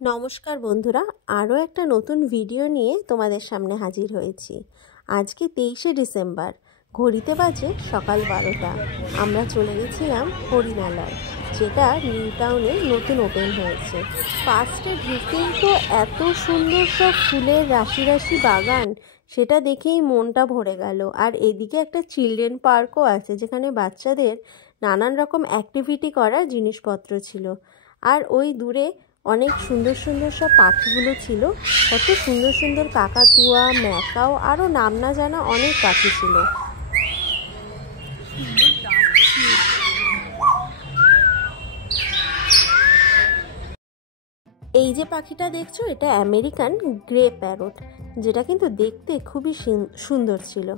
নমস্কার বন্ধুরা, আরও একটা নতুন ভিডিও নিয়ে তোমাদের সামনে হাজির হয়েছি। আজকে 23শে ডিসেম্বর, ঘড়িতে বাজে সকাল 12টা। আমরা চলে গেছিলাম হরিমেলায়, যেটা নিউ টাউনে নতুন ওপেন হয়েছে। ফার্স্টে ঢুকেই তো এত সুন্দর সব ফুলের রাশি রাশি বাগান, সেটা দেখেই মনটা ভরে গেল। আর এদিকে একটা চিলড্রেন পার্কও আছে, যেখানে বাচ্চাদের নানান রকম অ্যাক্টিভিটি করার জিনিসপত্র ছিল। আর ওই দূরে অনেক সুন্দর সুন্দর সব পাখিগুলো ছিল, কত সুন্দর সুন্দর কাকাতুয়া, ম্যাকাও, আরও নাম না জানা অনেক পাখি ছিল। এই যে পাখিটা দেখছো, এটা আমেরিকান গ্রে প্যারট, যেটা কিন্তু দেখতে খুবই সুন্দর ছিল।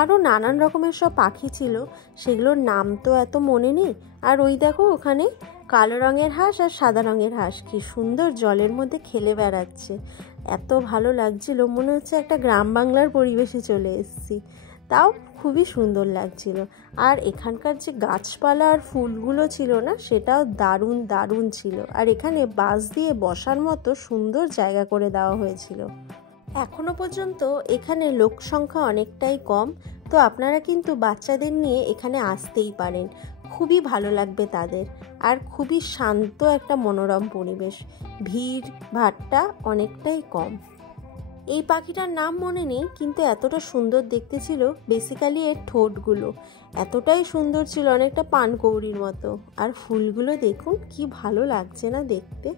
আরও নানান রকমের সব পাখি ছিল, সেগুলোর নাম তো এত মনে নেই। আর ওই দেখো, ওখানে কালো রঙের হাঁস আর সাদা রঙের হাঁস কি সুন্দর জলের মধ্যে খেলে বেড়াচ্ছে। এত ভালো লাগছিল, মনে হচ্ছে একটা গ্রাম বাংলার পরিবেশে চলে এসেছি। তাও খুবই সুন্দর লাগছিল। আর এখানকার যে গাছপালা আর ফুলগুলো ছিল না, সেটাও দারুণ দারুণ ছিল। আর এখানে বাস দিয়ে বসার মতো সুন্দর জায়গা করে দেওয়া হয়েছিল। এখনো পর্যন্ত এখানে লোক সংখ্যা অনেকটাই কম, তো আপনারা কিন্তু বাচ্চাদের নিয়ে এখানে আসতেই পারেন, খুবই ভালো লাগবে তাদের। আর খুবই শান্ত একটা মনোরম পরিবেশ, ভিড় ভাট্টা অনেকটাই কম। এই পাখিটার নাম মনে নেই, কিন্তু এতটা সুন্দর দেখতে ছিল। বেসিক্যালি এর ঠোঁটগুলো এতটাই সুন্দর ছিল, অনেকটা পানকৌড়ির মতো। আর ফুলগুলো দেখুন কি ভালো লাগছে না দেখতে।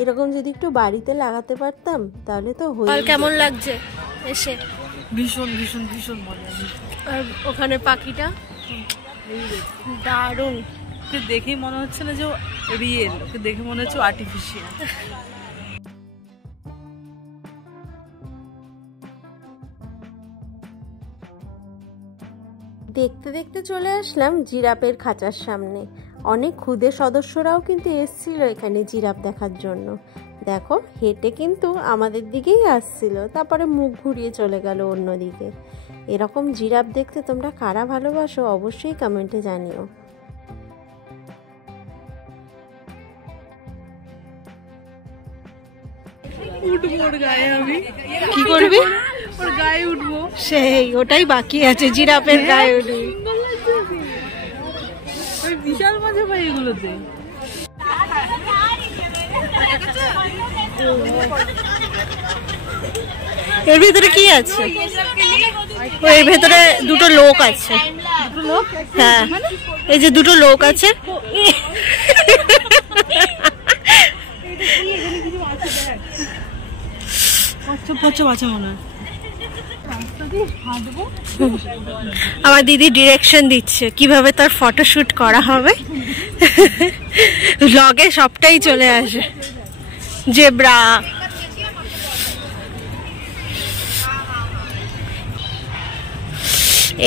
এরকম যদি একটু বাড়িতে লাগাতে পারতাম তাহলে তো হয়ে। কেমন লাগছে এসে? ভীষণ ভীষণ ভীষণ মজা। আর ওখানে পাখিটা দারুণ, ওকে দেখেই মনে হচ্ছে না যে রিয়েল, ওকে দেখে মনে হচ্ছে আর্টিফিশিয়াল। দেখতে দেখতে চলে আসলাম জিরাফের খাঁচার সামনে। অনেক ক্ষুদে সদস্যরাও কিন্তু এসেছিল এখানে জিরাফ দেখার জন্য। দেখো, হেঁটে কিন্তু আমাদের দিকেই আসছিল, তারপরে মুখ ঘুরিয়ে চলে গেল অন্যদিকে। এরকম জিরাফ দেখতে তোমরা কারা ভালোবাসো অবশ্যই কমেন্টে জানিও। উঠবো ওর গায়ে, আমি কি করবি? ওর গায়ে উঠবো, সেই ওটাই বাকি আছে, জিরাফের গায়ে উঠবি। ওই বিশাল মজা পাই এগুলোতে। এর ভিতরে কি আছে? এর ভেতরে দুটো লোক আছে। হ্যাঁ, এই যে দুটো লোক আছে। আমার দিদি ডিরেকশন দিচ্ছে কিভাবে তার ফটোশুট করা হবে। ব্লগে সবটাই চলে আসে। জেব্রা,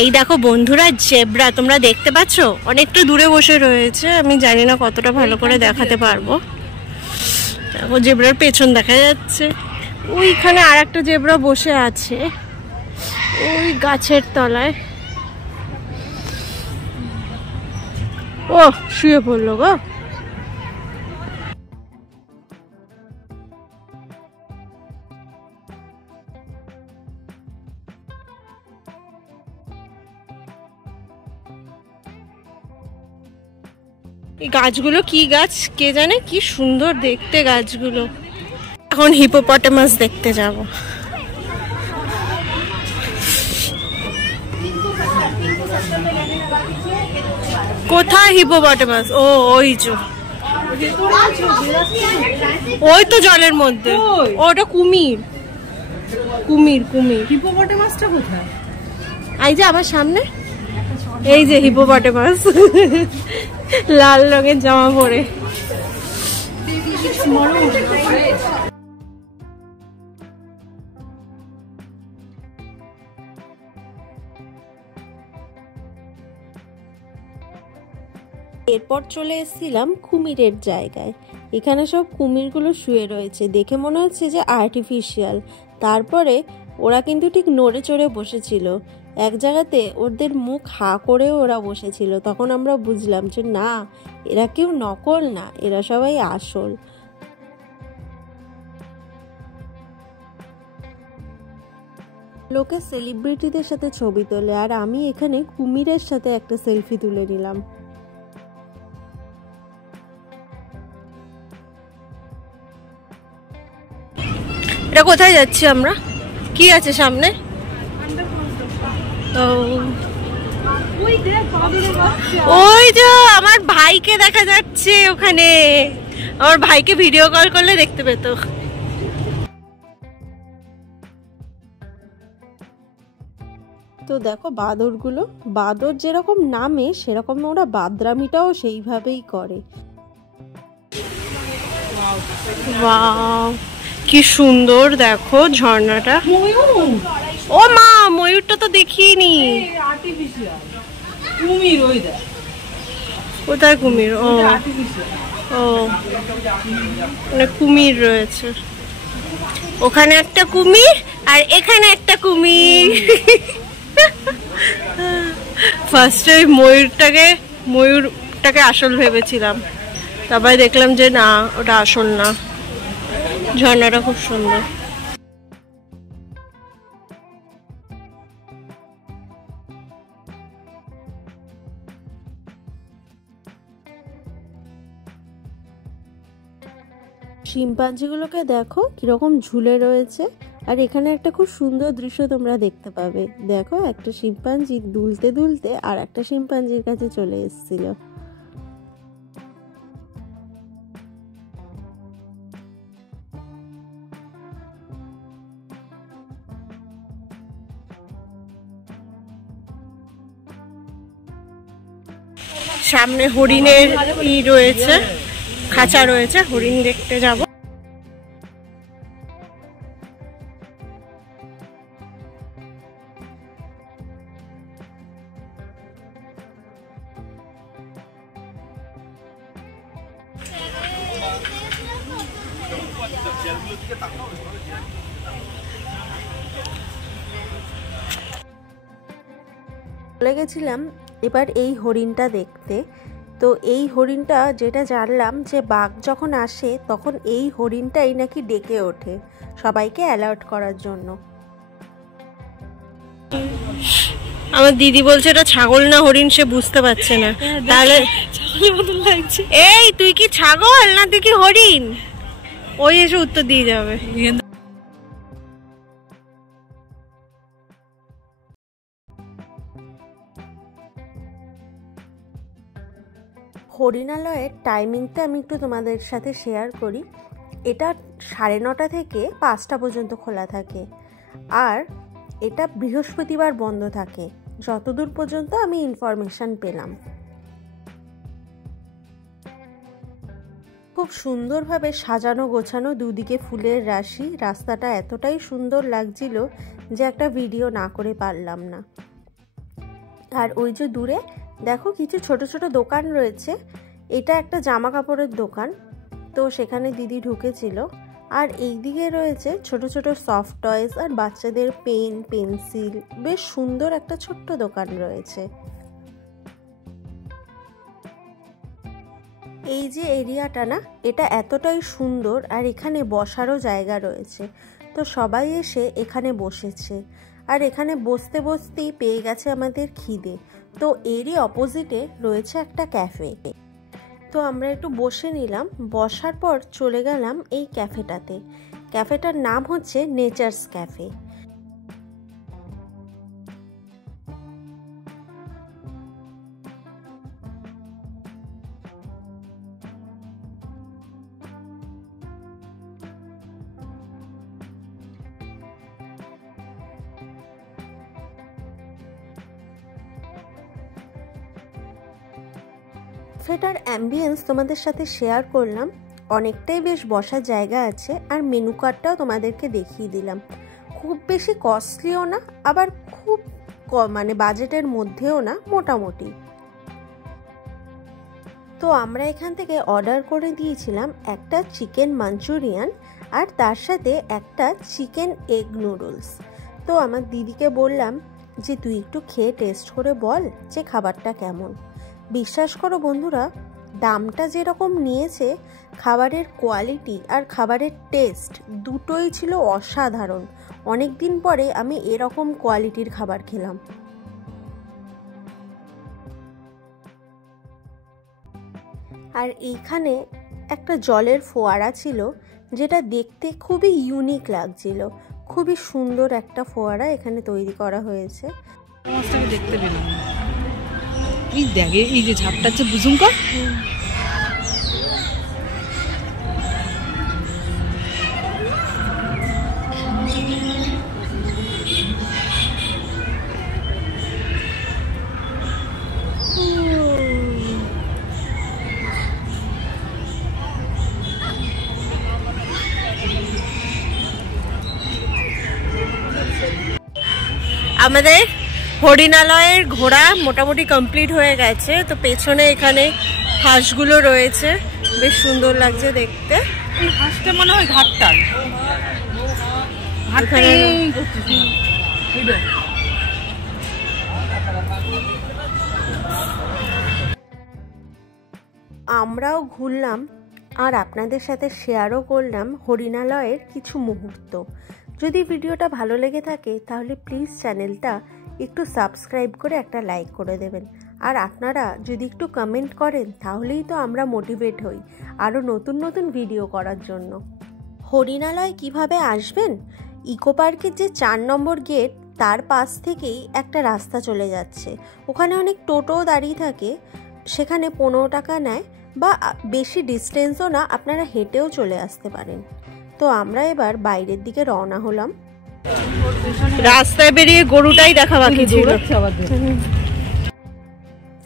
এই দেখো বন্ধুরা, জেব্রা তোমরা দেখতে পাচ্ছ, অনেকটা দূরে বসে রয়েছে। আমি জানি না কতটা ভালো করে দেখাতে পারবো। দেখো, জেব্রার পেছন দেখা যাচ্ছে। ওইখানে আর একটা জেব্রা বসে আছে ওই গাছের তলায়। ও শুয়ে পড়লো গো। এই গাছগুলো কি গাছ কে জানে, কি সুন্দর দেখতে গাছগুলো। এখন হিপোপটেমাস দেখতে যাব। কোথায় হিপোপটেমাস? ও ওই যে, ওই তো জলের মধ্যে। ওটা কুমির, কুমির কুমির। হিপোপটেমাসটা কোথায়? এই যে আমার সামনে, এই যে হিপোপটেমাস, লাল রঙের জামা পরে। এরপর চলে এসেছিলাম কুমিরের জায়গায়। এখানে সব কুমিরগুলো শুয়ে রয়েছে, দেখে মনে হচ্ছে যে আর্টিফিশিয়াল। তারপরে ওরা কিন্তু ঠিক নড়ে চড়ে বসেছিল এক জায়গাতে, ওদের মুখ হা করে ওরা বসেছিল। তখন আমরা বুঝলাম যে না, এরা কেউ নকল না, এরা সবাই আসল। লোকে সেলিব্রিটিদের সাথে ছবি তোলে, আর আমি এখানে কুমিরের সাথে একটা সেলফি তুলে নিলাম। এটা কোথায় যাচ্ছি আমরা? কি আছে সামনে? ওই যে আমার ভাইকে দেখা যাচ্ছে ওখানে। আমার ভাইকে ভিডিও কল করলে দেখতে পেত। তো দেখো বাঁদরগুলো, বাঁদর যেরকম নামে সেরকম ওরা বাদরামিটাও সেইভাবেই করে। ওয়াও, কি সুন্দর দেখো ঝর্ণাটা। ও মা, ময়ূরটা তো দেখিনি। কোথায় কুমির? ও ও, মানে কুমির রয়েছে। ওখানে একটা কুমির আর এখানে একটা কুমির। ফার্স্টে ওই ময়ূরটাকে আসল ভেবেছিলাম, তারপরে দেখলাম যে না, ওটা আসল না। ঝর্ণাটা খুব সুন্দর। শিম্পাঞ্জিগুলোকে দেখো কিরকম ঝুলে রয়েছে, আর এখানে একটা খুব সুন্দর দৃশ্য তোমরা দেখতে পাবে। দেখো একটা শিম্পাঞ্জি দুলতে দুলতে আর একটা শিম্পাঞ্জির কাছে চলে এসেছিল। সামনে হরিণের রয়েছে, খাঁচা রয়েছে, হরিণ দেখতে যাব। চলে গেছিলাম এবার এই হরিণটা দেখতে। তো এই হরিণটা যেটা জানলাম যে বাঘ যখন আসে তখন এই হরিণটাই নাকি ডেকে ওঠে সবাইকে অ্যালার্ট করার জন্য। আমার দিদি বলছে এটা ছাগল না হরিণ, সে বুঝতে পারছে না। তাহলে এই তুই কি ছাগল না তুই কি হরিণ, ওই এসে উত্তর দিয়ে যাবে। হরিণালয়ের টাইমিংটা আমি একটু তোমাদের সাথে শেয়ার করি। এটা 9:30 থেকে 5টা পর্যন্ত খোলা থাকে, আর এটা বৃহস্পতিবার বন্ধ থাকে যতদূর পর্যন্ত আমি ইনফরমেশন পেলাম। খুব সুন্দরভাবে সাজানো গোছানো, দুদিকে ফুলের রাশি, রাস্তাটা এতটাই সুন্দর লাগছিল যে একটা ভিডিও না করে পারলাম না। আর ওই যে দূরে দেখো কিছু ছোট ছোট দোকান রয়েছে, এটা একটা জামা কাপড়ের দোকান, তো সেখানে দিদি ঢুকেছিল। আর এই দিকে রয়েছে ছোট ছোট সফট টয়েস আর বাচ্চাদের পেন পেন্সিল, বেশ সুন্দর একটা ছোট্ট দোকান রয়েছে। এই যে এরিয়াটা না, এটা এতটাই সুন্দর, আর এখানে বসারও জায়গা রয়েছে। তো সবাই এসে এখানে বসেছে, আর এখানে বসতে বসতেই পেয়ে গেছে আমাদের খিদে। তো এরই অপোজিটে রয়েছে একটা ক্যাফে, তো আমরা একটু বসে নিলাম। বসার পর চলে গেলাম এই ক্যাফেটাতে। ক্যাফেটার নাম হচ্ছে নেচার্স ক্যাফে। ক্যাফেটার অ্যাম্বিয়েন্স তোমাদের সাথে শেয়ার করলাম। অনেকটাই বেশ বসার জায়গা আছে, আর মেনু কার্ডটাও তোমাদেরকে দেখিয়ে দিলাম। খুব বেশি কস্টলিও না, আবার খুব মানে বাজেটের মধ্যেও না, মোটামুটি। তো আমরা এখান থেকে অর্ডার করে দিয়েছিলাম একটা চিকেন মাঞ্চুরিয়ান, আর তার সাথে একটা চিকেন এগ নুডলস। তো আমার দিদিকে বললাম যে তুই একটু খেয়ে টেস্ট করে বল যে খাবারটা কেমন। বিশ্বাস করো বন্ধুরা, দামটা যেরকম নিয়েছে, খাবারের কোয়ালিটি আর খাবারের টেস্ট দুটোই ছিল অসাধারণ। অনেক দিন পরে আমি এরকম কোয়ালিটির খাবার খেলাম। আর এইখানে একটা জলের ফোয়ারা ছিল, যেটা দেখতে খুবই ইউনিক লাগছিল। খুবই সুন্দর একটা ফোয়ারা এখানে তৈরি করা হয়েছে। দেখতে পেলাম এই দেখে, এই যে ঝাপটা হচ্ছে বুঝুম কর। আমাদের হরিণালয়ের ঘোরা মোটামুটি কমপ্লিট হয়ে গেছে। তো পেছনে এখানে হাঁসগুলো রয়েছে, বেশ সুন্দর লাগছে দেখতে। এই হাঁসটা মনে হয় ঘাটটার আমরাও ঘুরলাম আর আপনাদের সাথে শেয়ারও করলাম হরিণালয়ের কিছু মুহূর্ত। যদি ভিডিওটা ভালো লেগে থাকে তাহলে প্লিজ চ্যানেলটা একটু সাবস্ক্রাইব করে একটা লাইক করে দেবেন। আর আপনারা যদি একটু কমেন্ট করেন তাহলেই তো আমরা মোটিভেট হই আরও নতুন নতুন ভিডিও করার জন্য। হরিণালয় কিভাবে আসবেন? ইকো পার্কের যে 4 নম্বর গেট তার পাশ থেকেই একটা রাস্তা চলে যাচ্ছে। ওখানে অনেক টোটোও দাঁড়িয়ে থাকে, সেখানে 15 টাকা নেয়, বা বেশি ডিস্টেন্সও না, আপনারা হেঁটেও চলে আসতে পারেন। তো আমরা এবার বাইরের দিকে রওনা হলাম। রাস্তায় বেরিয়ে গরুটাই দেখা বাকি ছিল।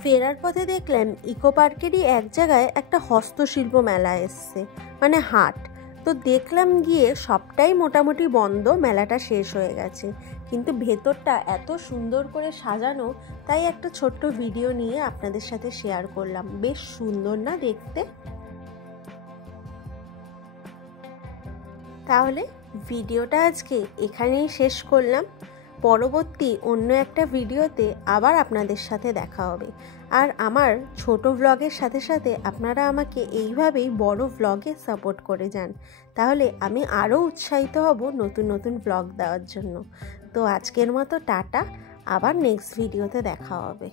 ফেরার পথে দেখলেন ইকো পার্কেরই এক জায়গায় একটা হস্তশিল্প মেলা এসছে, মানে হাট। তো দেখলাম গিয়ে সবটাই মোটামুটি বন্ধ, মেলাটা শেষ হয়ে গেছে, কিন্তু ভেতরটা এত সুন্দর করে সাজানো, তাই একটা ছোট্ট ভিডিও নিয়ে আপনাদের সাথে শেয়ার করলাম। বেশ সুন্দর না দেখতে? তাহলে ভিডিওটা আজকে এখানেই শেষ করলাম। পরবর্তী অন্য একটা ভিডিওতে আবার আপনাদের সাথে দেখা হবে। আর আমার ছোট ভ্লগের সাথে সাথে আপনারা আমাকে এইভাবেই বড় ভ্লগে সাপোর্ট করে যান, তাহলে আমি আরও উৎসাহিত হব নতুন নতুন ভ্লগ দেওয়ার জন্য। তো আজকের মতো টাটা, আবার নেক্সট ভিডিওতে দেখা হবে।